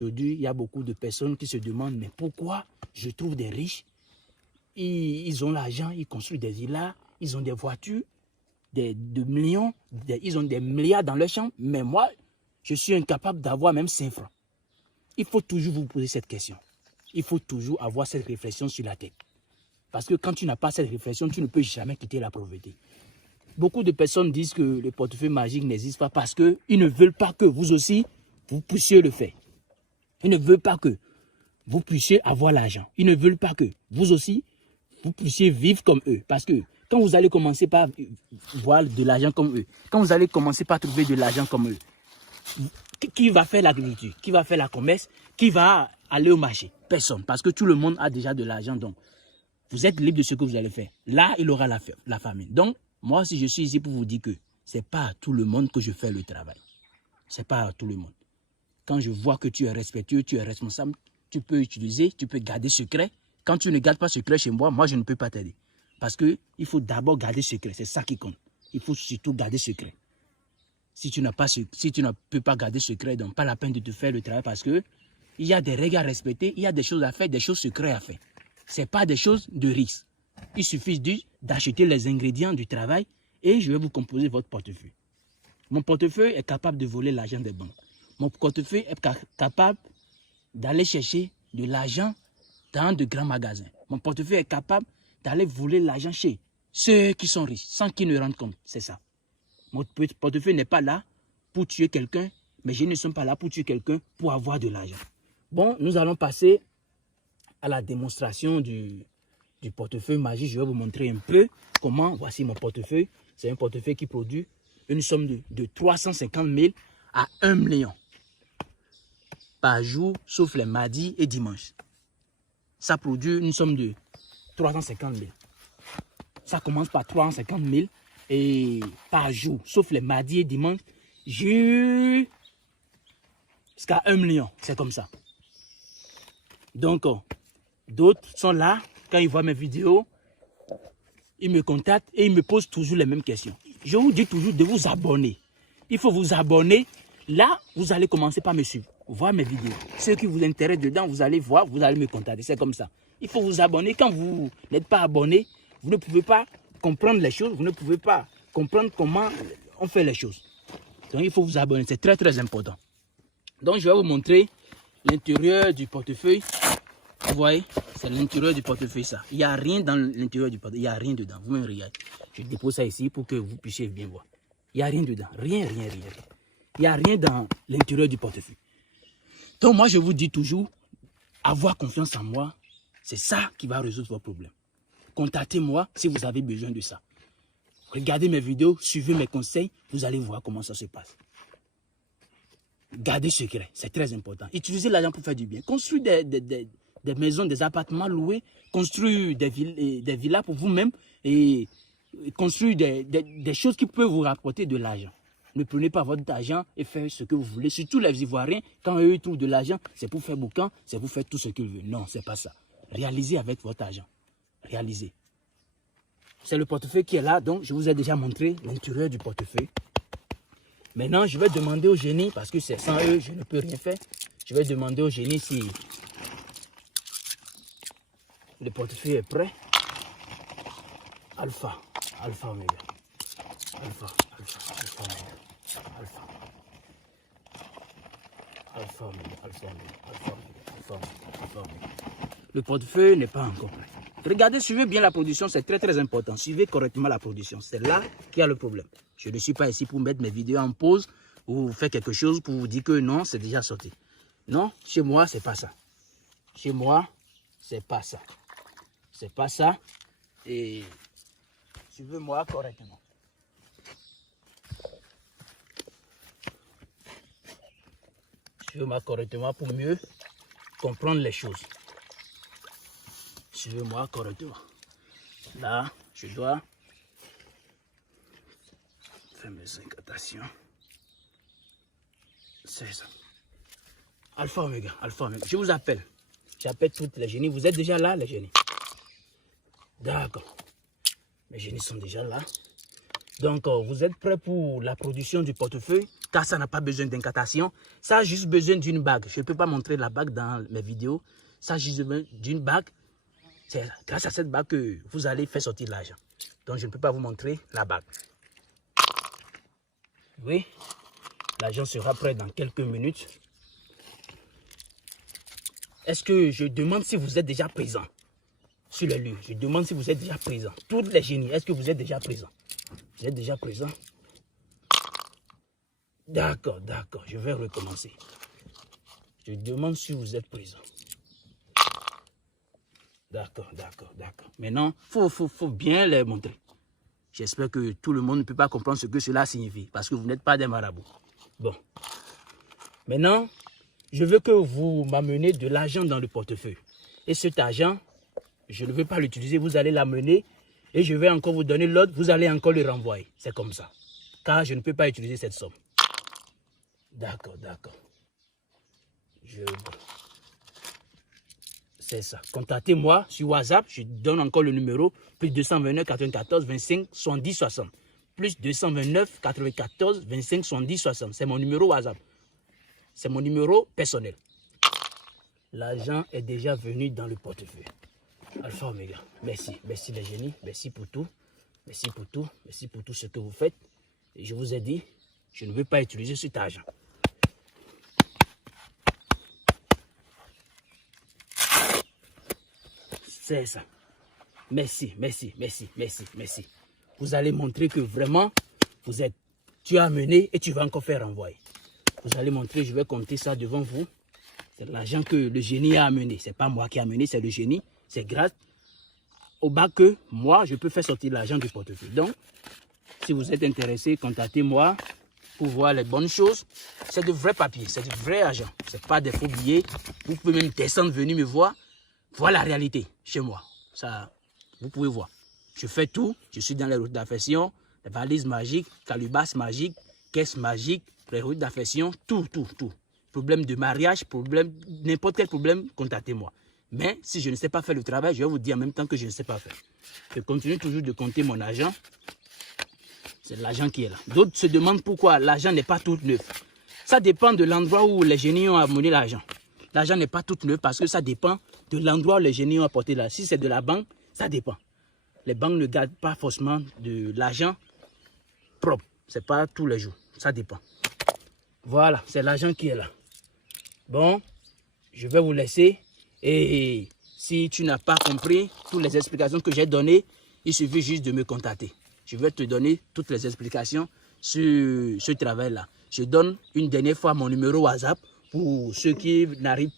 Aujourd'hui, il y a beaucoup de personnes qui se demandent, mais pourquoi je trouve des riches, ils ont l'argent, ils construisent des villas, ils ont des voitures, des millions, ils ont des milliards dans leur chambre, mais moi, je suis incapable d'avoir même 5 francs. Il faut toujours vous poser cette question. Il faut toujours avoir cette réflexion sur la tête. Parce que quand tu n'as pas cette réflexion, tu ne peux jamais quitter la pauvreté. Beaucoup de personnes disent que le portefeuille magique n'existe pas parce qu'ils ne veulent pas que vous aussi, vous puissiez le faire. Ils ne veulent pas que vous puissiez avoir l'argent. Ils ne veulent pas que vous aussi, vous puissiez vivre comme eux. Parce que quand vous allez commencer par voir de l'argent comme eux, quand vous allez commencer par trouver de l'argent comme eux, qui va faire l'agriculture? Qui va faire la commerce? Qui va aller au marché? Personne. Parce que tout le monde a déjà de l'argent. Donc, vous êtes libre de ce que vous allez faire. Là, il aura la famine. Donc, moi, si je suis ici pour vous dire que ce n'est pas à tout le monde que je fais le travail. Ce n'est pas à tout le monde. Quand je vois que tu es respectueux, tu es responsable, tu peux utiliser, tu peux garder secret. Quand tu ne gardes pas secret chez moi, moi, je ne peux pas t'aider. Parce qu'il faut d'abord garder secret. C'est ça qui compte. Il faut surtout garder secret. Si tu ne peux pas garder secret, donc pas la peine de te faire le travail parce que il y a des règles à respecter, il y a des choses à faire, des choses secrètes à faire. Ce n'est pas des choses de risque. Il suffit d'acheter les ingrédients du travail et je vais vous composer votre portefeuille. Mon portefeuille est capable de voler l'argent des banques. Mon portefeuille est capable d'aller chercher de l'argent dans de grands magasins. Mon portefeuille est capable d'aller voler l'argent chez ceux qui sont riches, sans qu'ils ne rendent compte. C'est ça. Mon portefeuille n'est pas là pour tuer quelqu'un, mais je ne suis pas là pour tuer quelqu'un pour avoir de l'argent. Bon, nous allons passer à la démonstration du portefeuille magique. Je vais vous montrer un peu comment. Voici mon portefeuille. C'est un portefeuille qui produit une somme de 350 000 à 1 million par jour, sauf les mardis et dimanches. Ça produit une somme de 350 000. Ça commence par 350 000 et par jour, sauf les mardis et dimanches, jusqu'à 1 million. C'est comme ça. Donc, d'autres sont là, quand ils voient mes vidéos, ils me contactent et ils me posent toujours les mêmes questions. Je vous dis toujours de vous abonner. Il faut vous abonner. Là, vous allez commencer par me suivre, voir mes vidéos. Ceux qui vous intéressent dedans, vous allez voir, vous allez me contacter. C'est comme ça. Il faut vous abonner. Quand vous n'êtes pas abonné, vous ne pouvez pas comprendre les choses. Vous ne pouvez pas comprendre comment on fait les choses. Donc, il faut vous abonner. C'est très, très important. Donc, je vais vous montrer l'intérieur du portefeuille. Vous voyez, c'est l'intérieur du portefeuille, ça. Il n'y a rien dans l'intérieur du portefeuille. Il n'y a rien dedans. Vous me regardez. Je dépose ça ici pour que vous puissiez bien voir. Il n'y a rien dedans. Rien, rien, rien. Il n'y a rien dans l'intérieur du portefeuille. Donc, moi, je vous dis toujours, avoir confiance en moi, c'est ça qui va résoudre vos problèmes. Contactez-moi si vous avez besoin de ça. Regardez mes vidéos, suivez mes conseils, vous allez voir comment ça se passe. Gardez secret, c'est très important. Utilisez l'argent pour faire du bien. Construire des maisons, des appartements loués, construire des villas pour vous-même et construire des choses qui peuvent vous rapporter de l'argent. Ne prenez pas votre argent et faites ce que vous voulez. Surtout les Ivoiriens, quand eux ils trouvent de l'argent, c'est pour faire boucan, c'est pour faire tout ce qu'ils veulent. Non, c'est pas ça. Réalisez avec votre argent. Réalisez. C'est le portefeuille qui est là, donc je vous ai déjà montré l'intérieur du portefeuille. Maintenant, je vais demander au génie, parce que c'est sans eux, je ne peux rien faire. Je vais demander au génie si le portefeuille est prêt. Alpha, alpha, oméga. Alpha, alpha, alpha, oméga. Alpha. Alpha, oméga, alpha, oméga, alpha, oméga, alpha, oméga, alpha, oméga. Le portefeuille n'est pas encore prêt. Regardez, suivez bien la production, c'est très très important. Suivez correctement la production, c'est là qu'il y a le problème. Je ne suis pas ici pour mettre mes vidéos en pause ou faire quelque chose pour vous dire que non, c'est déjà sorti. Non, chez moi, c'est pas ça. Chez moi, c'est pas ça. C'est pas ça. Et suivez-moi correctement. Suivez-moi correctement pour mieux comprendre les choses. Suivez-moi correctement. Là, je dois faire mes incantations. C'est ça. Alpha Oméga, Alpha Oméga. Je vous appelle. J'appelle toutes les génies. Vous êtes déjà là, les génies? D'accord. Les génies sont déjà là. Donc, vous êtes prêts pour la production du portefeuille? car ça n'a pas besoin d'incantation. Ça a juste besoin d'une bague. Je ne peux pas montrer la bague dans mes vidéos. Ça a juste besoin d'une bague. C'est grâce à cette bague que vous allez faire sortir l'argent. Donc, je ne peux pas vous montrer la bague. Oui, l'argent sera prêt dans quelques minutes. Est-ce que je demande si vous êtes déjà présent sur le lieu? Je demande si vous êtes déjà présent. Tous les génies, est-ce que vous êtes déjà présent? Vous êtes déjà présent? D'accord, d'accord, je vais recommencer. Je demande si vous êtes présent. D'accord, d'accord, d'accord. Maintenant, il faut bien les montrer. J'espère que tout le monde ne peut pas comprendre ce que cela signifie, parce que vous n'êtes pas des marabouts. Bon. Maintenant, je veux que vous m'amenez de l'argent dans le portefeuille. Et cet argent, je ne veux pas l'utiliser, vous allez l'amener et je vais encore vous donner l'ordre, vous allez encore le renvoyer. C'est comme ça. Car je ne peux pas utiliser cette somme. D'accord, d'accord. C'est ça. Contactez-moi sur WhatsApp. Je donne encore le numéro. Plus 229 94 25 70 60. Plus 229 94 25 70 60. C'est mon numéro WhatsApp. C'est mon numéro personnel. L'argent est déjà venu dans le portefeuille. Alpha Omega. Merci. Merci les génies. Merci pour tout. Merci pour tout. Merci pour tout ce que vous faites. Et je vous ai dit, je ne veux pas utiliser cet argent. C'est ça. Merci, merci, merci, merci, merci. Vous allez montrer que vraiment, tu as amené et tu vas encore faire renvoyer. Vous allez montrer, je vais compter ça devant vous. C'est l'argent que le génie a amené. Ce n'est pas moi qui ai amené, c'est le génie. C'est grâce au bas que moi, je peux faire sortir l'argent du portefeuille. Donc, si vous êtes intéressé, contactez-moi pour voir les bonnes choses. C'est de vrais papiers, c'est du vrai argent. Ce n'est pas des faux billets. Vous pouvez même descendre, venir me voir. Voilà la réalité chez moi. Ça, vous pouvez voir. Je fais tout. Je suis dans les routes d'affection, les valises magiques, calibas magiques, caisses magiques, les routes d'affection, tout, tout, tout. Problème de mariage, problème, n'importe quel problème, contactez-moi. Mais si je ne sais pas faire le travail, je vais vous dire en même temps que je ne sais pas faire. Je continue toujours de compter mon argent. C'est l'argent qui est là. D'autres se demandent pourquoi l'argent n'est pas tout neuf. Ça dépend de l'endroit où les génies ont amené l'argent. L'argent n'est pas tout neuf parce que ça dépend de l'endroit où les génies ont apporté l'argent. Si c'est de la banque, ça dépend. Les banques ne gardent pas forcément de l'argent propre. Ce n'est pas tous les jours. Ça dépend. Voilà, c'est l'argent qui est là. Bon, je vais vous laisser. Et si tu n'as pas compris toutes les explications que j'ai données, il suffit juste de me contacter. Je vais te donner toutes les explications sur ce travail-là. Je donne une dernière fois mon numéro WhatsApp pour ceux qui n'arrivent pas.